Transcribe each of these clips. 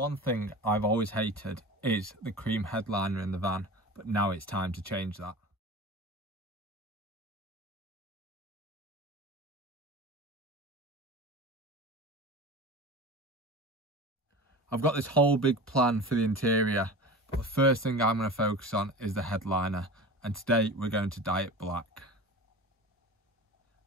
One thing I've always hated is the cream headliner in the van, but now it's time to change that. I've got this whole big plan for the interior, but the first thing I'm going to focus on is the headliner, and today we're going to dye it black.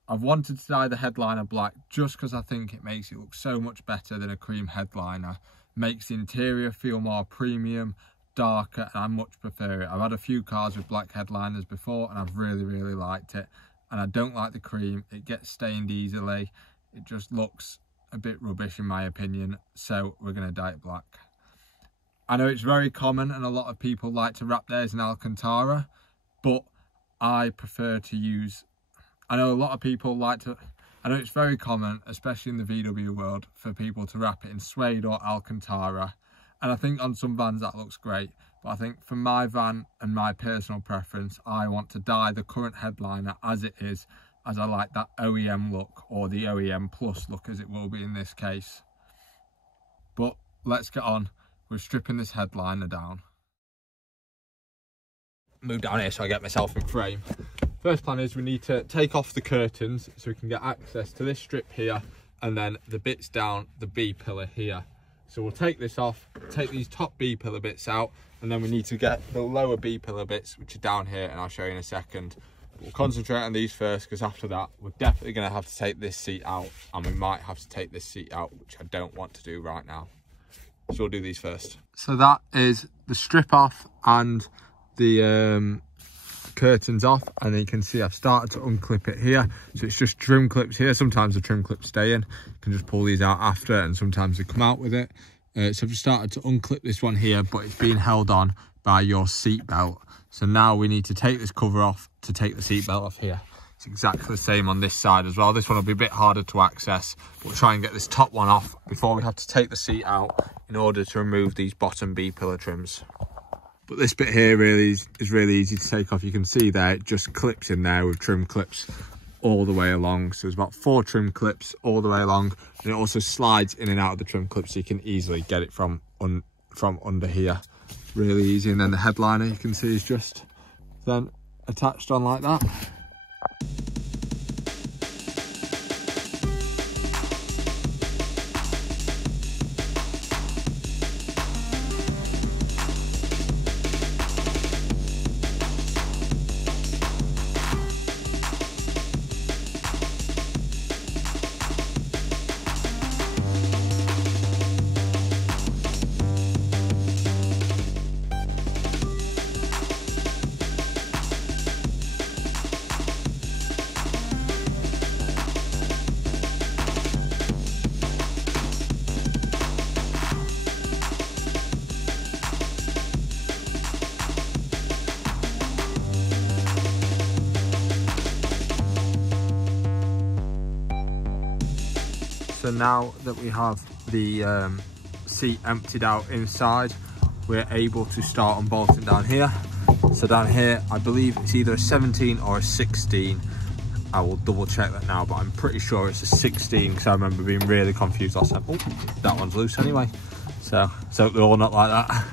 I've wanted to dye the headliner black just because I think it makes it look so much better than a cream headliner. Makes the interior feel more premium, darker, and I much prefer it. I've had a few cars with black headliners before and I've really liked it. And I don't like the cream, it gets stained easily. It just looks a bit rubbish in my opinion, so we're going to dye it black. I know it's very common and a lot of people like to wrap theirs in Alcantara, but I prefer to use, I know a lot of people like to, I know it's very common, especially in the VW world, for people to wrap it in suede or Alcantara. And I think on some vans that looks great. But I think for my van and my personal preference, I want to dye the current headliner as it is, as I like that OEM look, or the OEM plus look as it will be in this case. But let's get on with stripping this headliner down. Move down here so I get myself in frame. First plan is we need to take off the curtains so we can get access to this strip here and then the bits down the B pillar here. So we'll take this off, take these top B pillar bits out, and then we need to get the lower B pillar bits, which are down here, and I'll show you in a second. We'll concentrate on these first, because after that we're definitely going to have to take this seat out, and we might have to take this seat out, which I don't want to do right now. So we'll do these first. So that is the strip off and the curtains off, and then you can see I've started to unclip it here. So it's just trim clips here. Sometimes the trim clips stay in, you can just pull these out after, and sometimes they come out with it. So I've just started to unclip this one here, but it's being held on by your seat belt. So now we need to take this cover off to take the seat belt off here. It's exactly the same on this side as well. This one will be a bit harder to access. We'll try and get this top one off before we have to take the seat out in order to remove these bottom B pillar trims. But this bit here really is really easy to take off. You can see there, it just clips in there with trim clips all the way along. So there's about 4 trim clips all the way along. And it also slides in and out of the trim clips, so you can easily get it from under here. Really easy. And then the headliner, you can see, is just then attached on like that. So now that we have the seat emptied out inside, we're able to start unbolting down here. So down here, I believe it's either a 17 or a 16. I will double check that now, but I'm pretty sure it's a 16 because I remember being really confused last time. Oh, that one's loose anyway. So they're all not like that.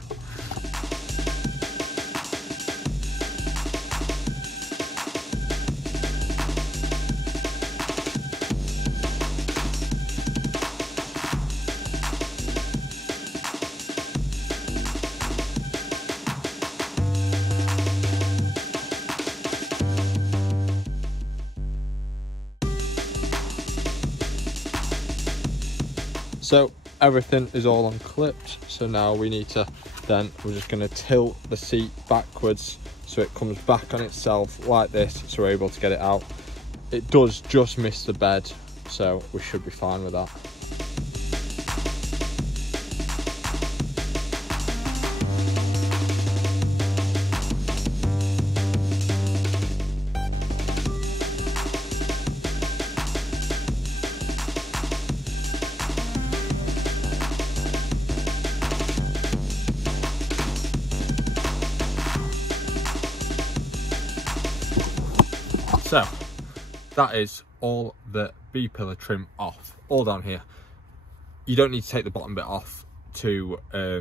So everything is all unclipped, so now we need to we're just going to tilt the seat backwards so it comes back on itself like this, so we're able to get it out. It does just miss the bed, so we should be fine with that. So that is all the B pillar trim off, all down here. You don't need to take the bottom bit off, to I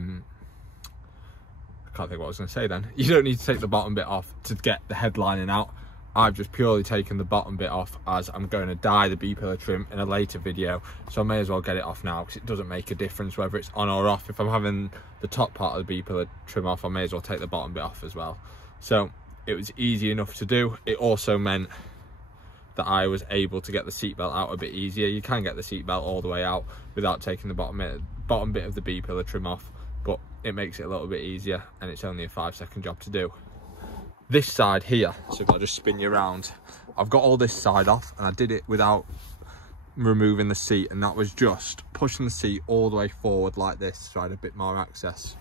can't think what I was going to say then. You don't need to take the bottom bit off to get the headlining out. I've just purely taken the bottom bit off as I'm going to dye the B-pillar trim in a later video, so I may as well get it off now because it doesn't make a difference whether it's on or off. If I'm having the top part of the B-pillar trim off, I may as well take the bottom bit off as well. So it was easy enough to do. It also meant that I was able to get the seatbelt out a bit easier. You can get the seatbelt all the way out without taking the bottom bit of the B-pillar trim off, but it makes it a little bit easier, and it's only a 5-second job to do. This side here, so if I just spin you around, I've got all this side off, and I did it without removing the seat, and that was just pushing the seat all the way forward like this, so I had a bit more access.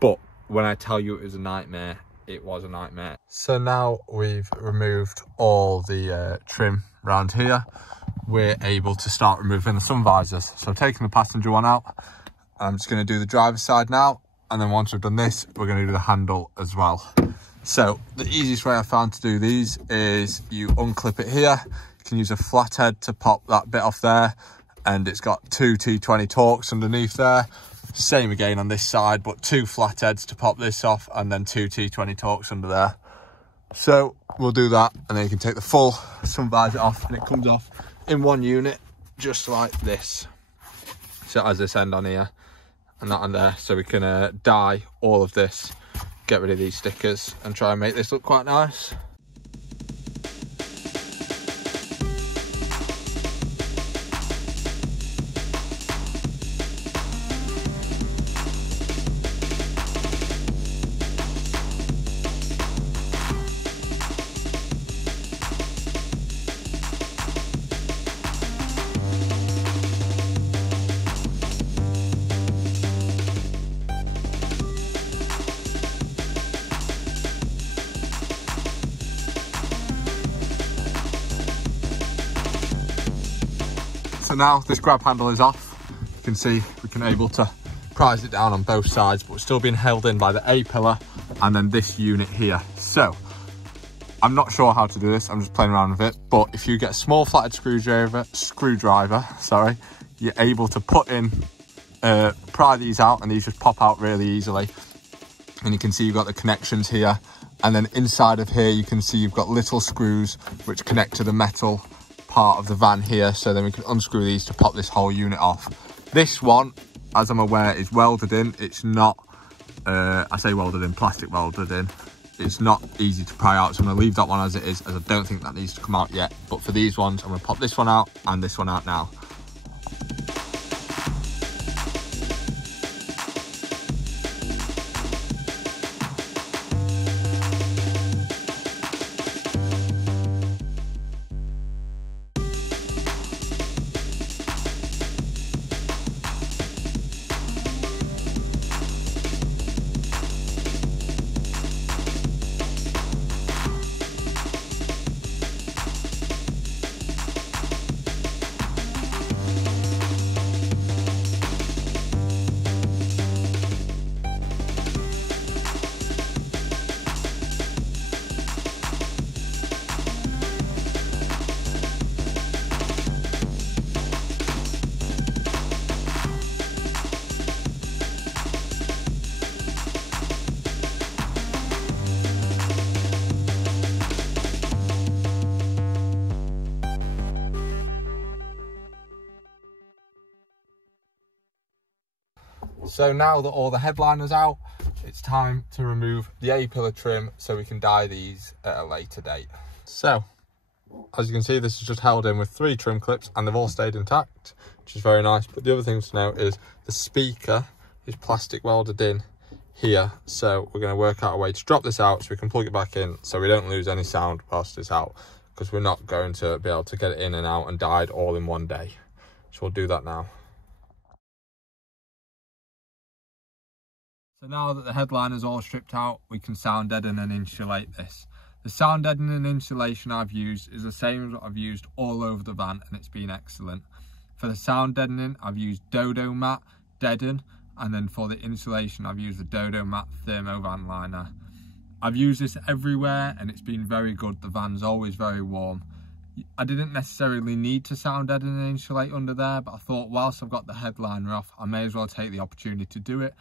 But when I tell you it was a nightmare, it was a nightmare. So now we've removed all the trim around here, we're able to start removing the sun visors. So taking the passenger one out, I'm just going to do the driver's side now, and then once we've done this, we're going to do the handle as well. So the easiest way I found to do these is you unclip it here. You can use a flathead to pop that bit off there, and it's got 2 T20 Torx underneath there. Same again on this side, but 2 flatheads to pop this off, and then 2 T20 Torx under there. So we'll do that, and then you can take the full sun visor off, and it comes off in one unit, just like this. So it has this end on here and that on there, so we can dye all of this, get rid of these stickers, and try and make this look quite nice. So now this grab handle is off. You can see we can able to prise it down on both sides, but we're still being held in by the A pillar and then this unit here. So I'm not sure how to do this, I'm just playing around with it, but if you get a small flathead screwdriver, sorry, you're able to put in, pry these out, and these just pop out really easily. And you can see you've got the connections here, and then inside of here you can see you've got little screws which connect to the metal part of the van here, so then we can unscrew these to pop this whole unit off. This one, as I'm aware, is welded in. It's not, I say welded in, plastic welded in. It's not easy to pry out, so I'm going to leave that one as it is, as I don't think that needs to come out yet. But for these ones, I'm going to pop this one out and this one out now. So now that all the headliner's out, it's time to remove the A-pillar trim so we can dye these at a later date. So, as you can see, this is just held in with 3 trim clips and they've all stayed intact, which is very nice. But the other thing to note is the speaker is plastic welded in here. So we're going to work out a way to drop this out so we can plug it back in so we don't lose any sound whilst it's out, because we're not going to be able to get it in and out and dyed all in one day. So we'll do that now. So now that the headliner's all stripped out, we can sound deaden and insulate this. The sound deadening insulation I've used is the same as what I've used all over the van, and it's been excellent. For the sound deadening, I've used Dodo Matte Deaden, and then for the insulation, I've used the Dodo Matte Thermo Van Liner. I've used this everywhere and it's been very good. The van's always very warm. I didn't necessarily need to sound deaden and insulate under there, but I thought whilst I've got the headliner off, I may as well take the opportunity to do it.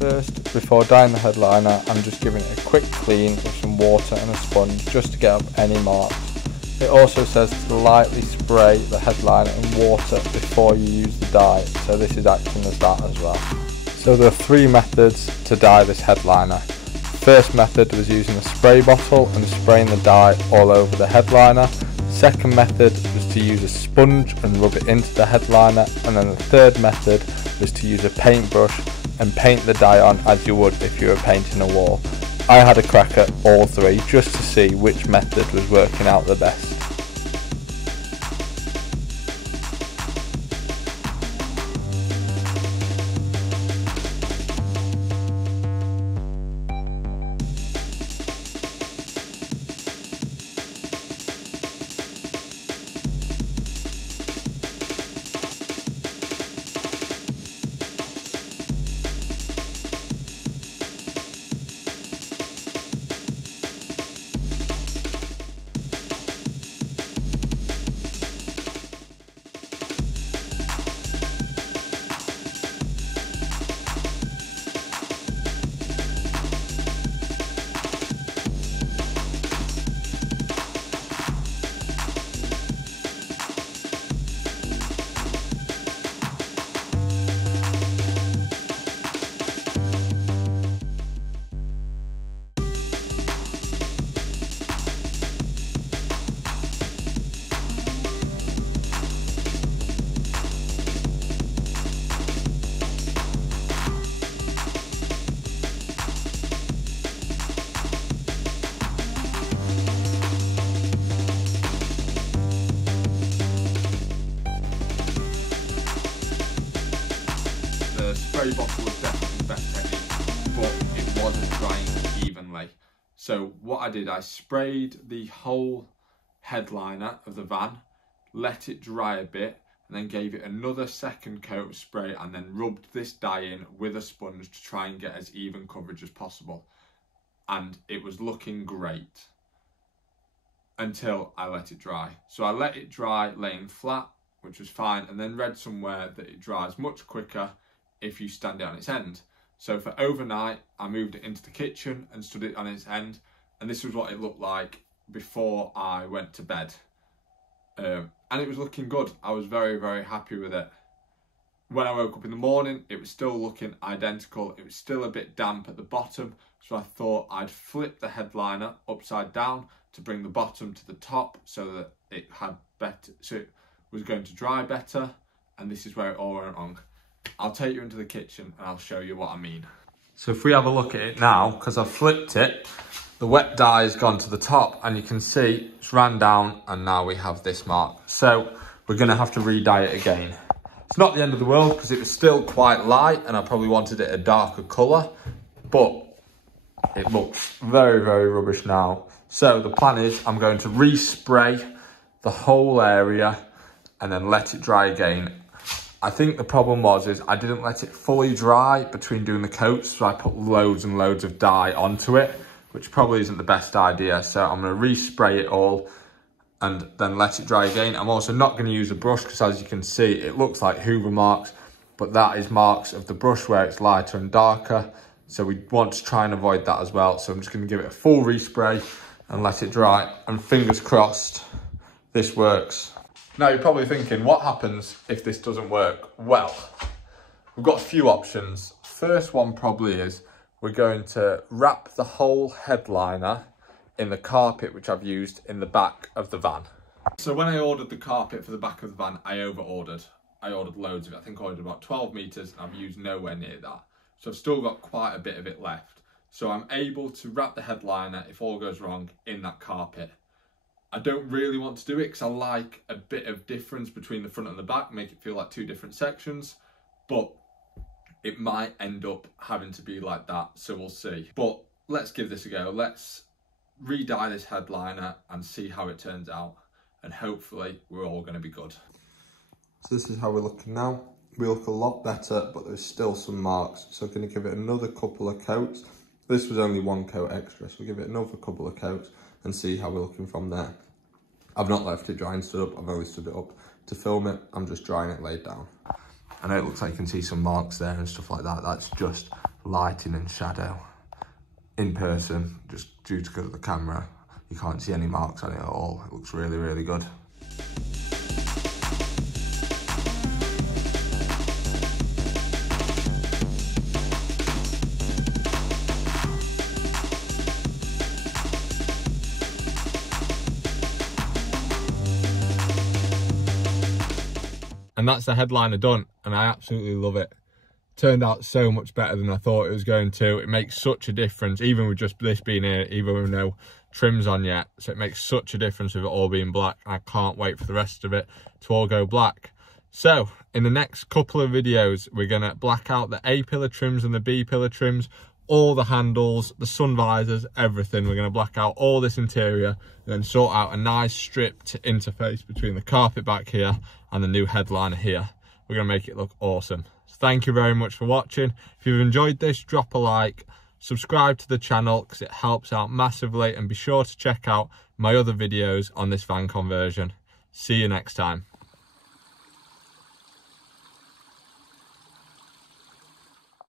First, before dyeing the headliner, I'm just giving it a quick clean with some water and a sponge just to get up any marks. It also says to lightly spray the headliner in water before you use the dye, so this is acting as that as well. So there are 3 methods to dye this headliner. First method was using a spray bottle and spraying the dye all over the headliner. Second method was to use a sponge and rub it into the headliner, and then the third method was to use a paintbrush and paint the dye on as you would if you were painting a wall. I had a crack at all 3 just to see which method was working out the best. Spray bottle was definitely the best technique, but it wasn't drying evenly. So what I did, I sprayed the whole headliner of the van, let it dry a bit, and then gave it another second coat of spray, and then rubbed this dye in with a sponge to try and get as even coverage as possible. And it was looking great until I let it dry. So I let it dry laying flat, which was fine, and then read somewhere that it dries much quicker if you stand it on its end. So for overnight, I moved it into the kitchen and stood it on its end, and this was what it looked like before I went to bed. And it was looking good. I was very, very happy with it. When I woke up in the morning, it was still looking identical. It was still a bit damp at the bottom, so I thought I'd flip the headliner upside down to bring the bottom to the top so that it had better, so it was going to dry better, and this is where it all went wrong. I'll take you into the kitchen and I'll show you what I mean. So if we have a look at it now, because I've flipped it, the wet dye has gone to the top and you can see it's ran down, and now we have this mark. So we're going to have to re-dye it again. It's not the end of the world because it was still quite light and I probably wanted it a darker colour, but it looks very, very rubbish now. So the plan is I'm going to respray the whole area and then let it dry again. I think the problem is I didn't let it fully dry between doing the coats, so I put loads and loads of dye onto it, which probably isn't the best idea. So I'm going to respray it all and then let it dry again. I'm also not going to use a brush because, as you can see, it looks like Hoover marks, but that is marks of the brush where it's lighter and darker. So we want to try and avoid that as well. So I'm just going to give it a full respray and let it dry, and fingers crossed this works. Now you're probably thinking, what happens if this doesn't work? Well, we've got a few options. First one probably is we're going to wrap the whole headliner in the carpet which I've used in the back of the van. So when I ordered the carpet for the back of the van, I over-ordered. I ordered loads of it. I think I ordered about 12 metres and I've used nowhere near that. So I've still got quite a bit of it left. So I'm able to wrap the headliner, if all goes wrong, in that carpet. I don't really want to do it because I like a bit of difference between the front and the back, make it feel like two different sections, but it might end up having to be like that, so we'll see. But let's give this a go. Let's re-dye this headliner and see how it turns out, and hopefully we're all going to be good. So this is how we're looking now. We look a lot better, but there's still some marks, so I'm going to give it another couple of coats. This was only one coat extra, so we'll give it another couple of coats and see how we're looking from there. I've not left it dry and stood up, I've only stood it up to film it. I'm just drying it laid down. I know it looks like you can see some marks there and stuff like that. That's just lighting and shadow. In person, just due to the camera, you can't see any marks on it at all. It looks really, really good. And that's the headliner done, and I absolutely love it. Turned out so much better than I thought it was going to. It makes such a difference, even with just this being here, even with no trims on yet. So it makes such a difference with it all being black. I can't wait for the rest of it to all go black. So in the next couple of videos, we're gonna black out the A pillar trims and the B pillar trims, all the handles, the sun visors, everything. We're gonna black out all this interior and then sort out a nice strip to interface between the carpet back here and the new headliner here. We're gonna make it look awesome. So thank you very much for watching. If you've enjoyed this, drop a like, subscribe to the channel because it helps out massively, and be sure to check out my other videos on this van conversion. See you next time.